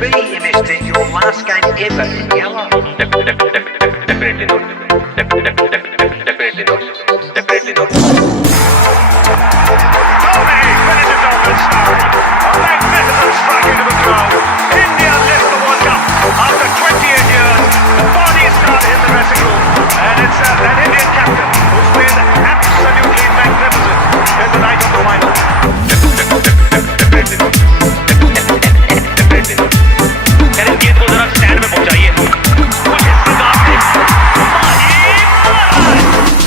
be, mister, your last game ever in yellow? Definitely not. Definitely not. Definitely not. Dhoni finishes off with Story. A magnificent strike into the throw. India lift the World Cup after 28 years. The body is not in the dressing room, and it's an Indian captain who's been absolutely magnificent in the night of the final. Definitely not. Definitely not. करें गेंद को जरा stand में पहुंचाइए। कुछ इस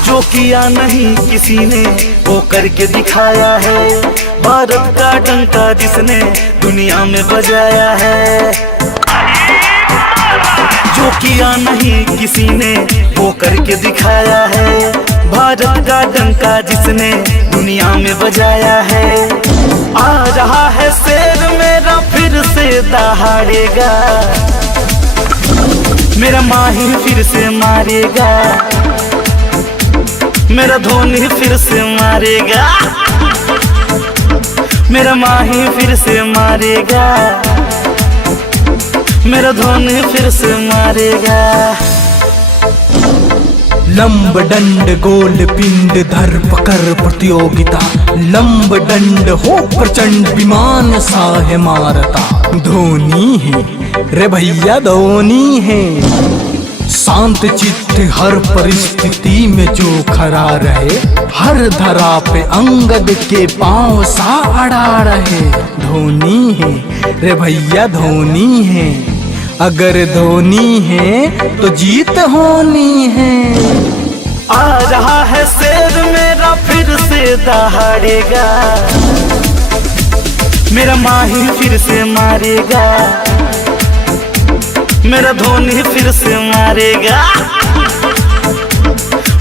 जो किया नहीं किसी ने वो करके दिखाया है। भारत का डंका जिसने दुनिया में बजाया है। जो किया नहीं किसी ने वो करके दिखाया है। भारत का डंका जिसने दुनिया में बजाया है। आ रहा है शेर मेरा फिर से दहाड़ेगा। मेरा माही फिर से मारेगा। मेरा धोनी फिर से मारेगा। मेरा माही फिर से मारेगा। मेरा धोनी फिर से मारेगा। लंब डंड गोल पिंड धर पकर प्रतियोगिता। लंब डंड हो प्रचंड विमान सा है मारता। धोनी है रे भैया धोनी है। शांत चित्त हर परिस्थिति में जो खड़ा रहे। हर धरा पे अंगद के पांव सा अड़ा रहे। धोनी है रे भैया धोनी है। अगर धोनी है तो जीत होनी है। आ रहा है शेर मेरा फिर से दहाड़ेगा। मेरा माही फिर से मारेगा। मेरा धोनी फिर से मारेगा।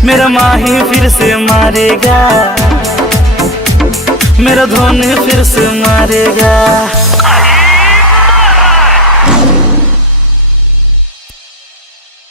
मेरा माही फिर से मारेगा। मेरा धोनी फिर से मारेगा।